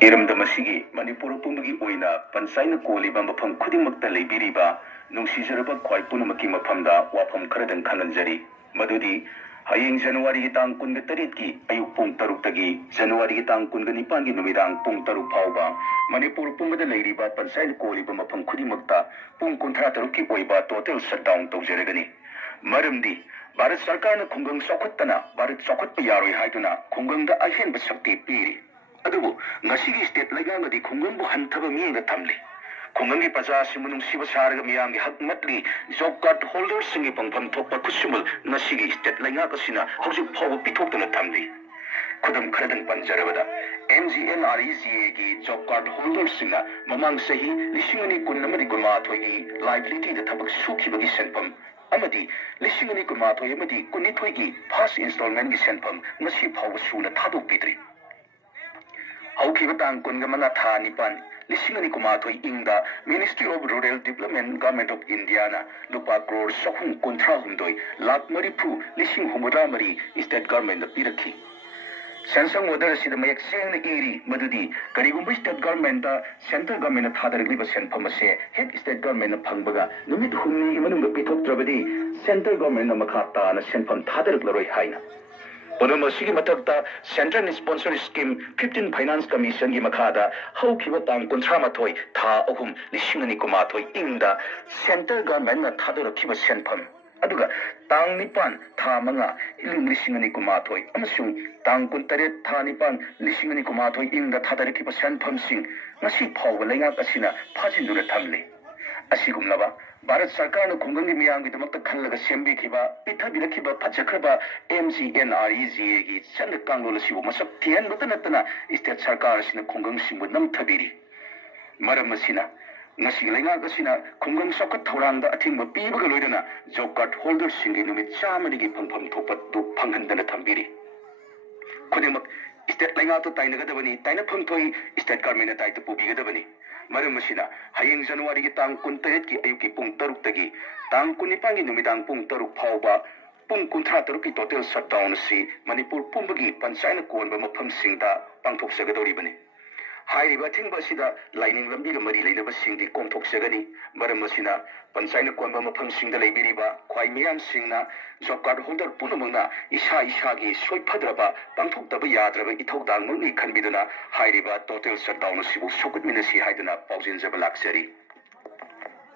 ꯏꯔꯝꯗꯝ ꯃꯅꯤꯄꯨꯔ ꯄꯨꯝꯕꯒꯤ ꯑꯣꯏꯅ ꯄꯟꯆꯥꯏꯅ ꯀꯣꯜꯂꯤꯕ ꯃꯐꯝ ꯈꯨꯗꯤꯡꯃꯛꯇ ꯂꯩꯕꯤꯔꯤꯕ ꯅꯨꯡꯁꯤꯖꯔꯕ ꯈ꯭ꯋꯥꯏ ꯄꯨꯝꯅꯃꯛꯀꯤ ꯃꯐꯝꯗ ꯋꯥꯐꯝ ꯈꯔꯗꯪ ꯈꯪꯍꯟꯖꯔꯤ ꯃꯗꯨꯗꯤ ꯍꯌꯦꯡ ꯖꯅꯋꯥꯔꯤꯒꯤ ꯇꯥꯡ 18ꯒꯤ ꯑꯌꯨꯛ ꯄꯨꯡ 6ꯇꯒꯤ ꯖꯅꯋꯥꯔꯤꯒꯤ ꯇꯥꯡ 19ꯒꯤ ꯅꯨꯃꯤꯗꯥꯡ ꯄꯨꯡ 6 ꯐꯥꯎꯕ ꯃꯅꯤꯄꯨꯔ ꯄꯨꯝꯕꯗ ꯂꯩꯔꯤꯕ ꯄꯟꯆꯥꯏꯅ ꯀꯣꯜꯂꯤꯕ ꯃꯐꯝ ꯈꯨꯗꯤꯡꯃꯛꯇ ꯄꯨꯡ 63ꯒꯤ ꯑꯣꯏꯕ ꯇꯣꯇꯦꯜ ꯁꯠꯗꯥꯎꯟ ꯇꯧꯖꯔꯒꯅꯤ ꯃꯔꯝꯗꯤ ꯚꯥꯔꯠ ꯁꯔꯀꯥꯔꯅ ꯈꯨꯡꯒꯪ ꯆꯥꯎꯈꯠꯇꯅ ꯚꯥꯔꯠ ꯆꯥꯎꯈꯠꯄ ꯌꯥꯔꯣꯏ ꯍꯥꯏꯗꯨꯅ ꯈꯨꯡꯒꯪꯗ ꯑꯍꯦꯟꯕ ꯁꯛꯇꯤ ꯄꯤꯔꯤ ꯑꯗꯨꯕꯨ ꯉꯁꯤꯒꯤ ꯁ꯭ꯇꯦꯠ ꯂꯩꯉꯥꯛꯅꯗꯤ ꯈꯨꯡꯒꯪꯕꯨ ꯍꯟꯊꯕ ꯃꯤꯠꯌꯦꯡꯗ ꯊꯝꯂꯤ ꯈꯨꯡꯒꯪꯒꯤ ꯄ꯭ꯔꯖꯥꯁꯤꯡꯕꯨ ꯅꯨꯡꯁꯤꯕ ꯁꯥꯔꯒ ꯃꯤꯌꯥꯝꯒꯤ ꯍꯛ ꯃꯠꯂꯤ ꯖꯣꯕ ꯀꯥꯔꯗ ꯍꯣꯜꯗꯔꯁꯤꯡꯒꯤ ꯄꯪꯐꯝ ꯊꯣꯛꯄ ꯈꯨꯠꯁꯨꯃꯟ ꯉꯁꯤꯒꯤ ꯁ꯭ꯇꯦꯠ ꯂꯩꯉꯥꯛ ꯑꯁꯤꯅ ꯍꯧꯖꯤꯛ ꯐꯥꯎꯕ ꯄꯤꯊꯣꯛꯇꯨꯅ ꯊꯝꯂꯤ ꯈꯨꯗꯝ ꯈꯔꯗꯪ ꯄꯟꯖꯔꯕꯗ MGNREGAꯒꯤ ꯖꯣꯕ ꯀꯥꯔꯗ ꯍꯣꯜꯗꯔꯁꯤꯡꯅ ꯃꯃꯥꯡ ꯆꯍꯤ 2019-20 ꯂꯥꯏꯕꯤꯂꯤꯇꯤꯗ ꯊꯕꯛ ꯁꯨꯈꯤꯕꯒꯤ ꯁꯦꯟꯐꯝ ꯑꯃꯗꯤ 2020-22ꯒꯤ ꯐꯥꯔꯁ ꯏꯟꯁꯇꯣꯜꯃꯦꯟꯒꯤ ꯁꯦꯟꯐꯝ ꯉꯁꯤ ꯐꯥꯎꯕ ꯁꯨꯅ ꯊꯥꯗꯣꯛꯄꯤꯗ꯭ꯔꯤ ꯍꯧꯈꯤꯕ ꯇꯥꯡ 19 ꯊꯥ 9 2019ꯏꯪꯗ ministry of rural development government of ꯏꯟꯗꯤꯌꯥꯅ ꯂꯨꯄꯥ ꯀ꯭ꯔꯣꯔ 639 लाख 40,000 ꯁ꯭ꯇꯦꯠ ꯒꯚꯔꯟꯃꯦꯟꯠꯅ ꯄꯤꯔꯛꯈꯤ ꯁꯦꯟꯁꯪ ꯑꯣꯔꯗꯔ ꯑꯁꯤꯗ ꯃꯌꯦꯛ ꯁꯦꯡꯅ ꯏꯔꯤ ꯃꯗꯨꯗꯤ ꯀꯔꯤꯒꯨꯝꯕ ꯁ꯭ꯇꯦꯠ ꯒꯚꯔꯟꯃꯦꯟꯠꯇ ꯁꯦꯟꯇ꯭ꯔꯦꯜ ꯒꯚꯔꯟꯃꯦꯟꯠꯅ ꯊꯥꯗꯔꯛꯂꯤꯕ ꯁꯦꯟꯐꯝ ꯑꯁꯦ ꯍꯦꯛ ꯁ꯭ꯇꯦꯠ ꯒꯚꯔꯟꯃꯦꯟꯠꯅ ꯐꯪꯕꯒ ꯅꯨꯃꯤꯠ 5ꯅꯤꯒꯤ ꯃꯅꯨꯡꯗ ꯄꯤꯊꯣꯛꯇ꯭ꯔꯕꯗꯤ ꯁꯦꯟꯇ꯭ꯔꯦꯜ ꯒꯚꯔꯟꯃꯦꯟꯠꯅ ꯃꯈꯥ ꯇꯥꯅ ꯁꯦꯟꯐꯝ ꯊꯥꯗꯔꯛꯂꯔꯣꯏ ꯍꯥꯏꯅ ꯄꯨꯝꯅꯃꯛ ꯑꯁꯤꯒꯤ ꯃꯊꯛꯇ ꯁꯦꯟꯇ꯭ꯔꯦꯜ ꯁ꯭ꯄꯣꯟꯁꯔ ꯁ꯭ꯀꯤꯝ 15 ꯐꯥꯏꯅꯥꯟꯁ ꯀꯃꯤꯁꯟꯒꯤ ꯃꯈꯥꯗ ꯍꯧꯈꯤꯕ ꯇꯥꯡ 38 ꯊꯥ 3 2019ꯏꯪꯗ ꯁꯦꯟꯇ꯭ꯔꯦꯜ ꯒꯚꯔꯟꯃꯦꯟꯠꯅ ꯊꯥꯗꯣꯔꯛꯈꯤꯕ ꯁꯦꯟꯐꯝ ꯑꯗꯨꯒ ꯇꯥꯡ 9 ꯊꯥ 5 2019 ꯑꯃꯁꯨꯡ ꯇꯥꯡ 18 ꯊꯥ 9 2019ꯏꯪꯗ ꯊꯥꯗꯔꯛꯈꯤꯕ ꯁꯦꯟꯐꯝꯁꯤꯡ ꯉꯁꯤ ꯐꯥꯎꯕ ꯂꯩꯉꯥꯛ ꯑꯁꯤꯅ ꯐꯥꯖꯤꯟꯗꯨꯅ ꯊꯝꯂꯤ ꯑꯁꯤꯒꯨꯝꯂꯕ ꯚꯥꯔꯠ ꯁꯔꯀꯥꯔꯅ ꯈꯨꯡꯒꯪꯒꯤ ꯃꯤꯌꯥꯝꯒꯤꯗꯃꯛꯇ ꯈꯜꯂꯒ ꯁꯦꯝꯕꯤꯈꯤꯕ ꯄꯤꯊꯕꯤꯔꯛꯈꯤꯕ ꯐꯖꯈ꯭ꯔꯕ MGNREGAꯒꯤ ꯆꯠꯅ ꯀꯥꯡꯂꯣꯟ ꯑꯁꯤꯕꯨ ꯃꯁꯛ ꯊꯤꯍꯟꯕꯇ ꯅꯠꯇꯅ ꯁ꯭ꯇꯦꯠ ꯁꯔꯀꯥꯔ ꯑꯁꯤꯅ ꯈꯨꯡꯒꯪꯁꯤꯡꯕꯨ ꯅꯝꯊꯕꯤꯔꯤ ꯃꯔꯝ ꯑꯁꯤꯅ ꯉꯁꯤ ꯂꯩꯉꯥꯛ ꯑꯁꯤꯅ ꯈꯨꯡꯒꯪ ꯆꯥꯎꯈꯠ ꯊꯧꯔꯥꯡꯗ ꯑꯊꯤꯡꯕ ꯄꯤꯕꯒ ꯂꯣꯏꯅꯅ ꯖꯣꯕ ꯀꯥꯔꯗ ꯍꯣꯜꯗꯔꯁꯤꯡꯒꯤ ꯅꯨꯃꯤꯠ 100ꯒꯤ ꯐꯪꯐꯝ ꯊꯣꯛꯄꯗꯨ ꯐꯪꯍꯟꯗꯅ ꯊꯝꯕꯤꯔꯤ ꯈꯨꯗꯤꯡꯃꯛ ꯁ꯭ꯇꯦꯠ ꯂꯩꯉꯥꯛꯇ ꯇꯥꯏꯅꯒꯗꯕꯅꯤ ꯇꯥꯏꯅꯐꯝ ꯊꯣꯛꯏ ꯁ꯭ꯇꯦꯠ ꯒꯚꯔꯟꯃꯦꯟꯠꯅ ꯗꯥꯏꯇ ꯄꯨꯕꯤꯒꯗꯕꯅꯤ ꯃꯔꯝ ꯑꯁꯤꯅ ꯍꯌꯦꯡ ꯖꯅꯋꯥꯔꯤꯒꯤ ꯇꯥꯡ 18ꯒꯤ ꯑꯌꯨꯛꯀꯤ ꯄꯨꯡ 6ꯇꯒꯤ ꯇꯥꯡ 19ꯒꯤ ꯅꯨꯃꯤꯗꯥꯡ ꯄꯨꯡ 6 ꯐꯥꯎꯕ ꯄꯨꯡ 63ꯒꯤ ꯇꯣꯇꯦꯜ ꯁꯠꯗꯥꯎꯟ ꯑꯁꯤ ꯃꯅꯤꯄꯨꯔ ꯄꯨꯝꯕꯒꯤ ꯄꯟꯆꯥꯏꯅ ꯀꯣꯟꯕ ꯃꯐꯝꯁꯤꯡꯗ ꯄꯥꯡꯊꯣꯛꯆꯒꯗꯧꯔꯤꯕꯅꯤ ꯍꯥꯏꯔꯤꯕ ꯑꯊꯤꯡꯕ ꯑꯁꯤꯗ ꯂꯥꯏꯅꯤꯡ ꯂꯝꯕꯤꯒ ꯃꯔꯤ ꯂꯩꯅꯕꯁꯤꯡꯗꯤ ꯀꯣꯝꯊꯣꯛꯆꯒꯅꯤ ꯃꯔꯝ ꯑꯁꯤꯅ ꯄꯟꯆꯥꯏꯅ ꯀꯣꯟꯕ ꯃꯐꯝꯁꯤꯡꯗ ꯂꯩꯕꯤꯔꯤꯕ ꯈ꯭ꯋꯥꯏ ꯃꯤꯌꯥꯝꯁꯤꯡꯅ ꯖꯣꯕ ꯀꯥꯔꯗ ꯍꯣꯜꯗꯔ ꯄꯨꯝꯅꯃꯛꯅ ꯏꯁꯥꯒꯤ ꯁꯣꯏꯐꯗ꯭ꯔꯕ ꯄꯥꯡꯊꯣꯛꯇꯕ ꯌꯥꯗ꯭ꯔꯕ ꯏꯊꯧꯗꯥꯡꯃꯛꯅꯤ ꯈꯟꯕꯤꯗꯨꯅ ꯍꯥꯏꯔꯤꯕ ꯇꯣꯇꯦꯜ ꯁꯠꯗꯥꯎꯟ ꯑꯁꯤꯕꯨ ꯁꯧꯒꯠꯃꯤꯟꯅꯁꯤ ꯍꯥꯏꯗꯨꯅ ꯄꯥꯎꯖꯦꯟꯖꯕ ꯂꯥꯛꯆꯔꯤ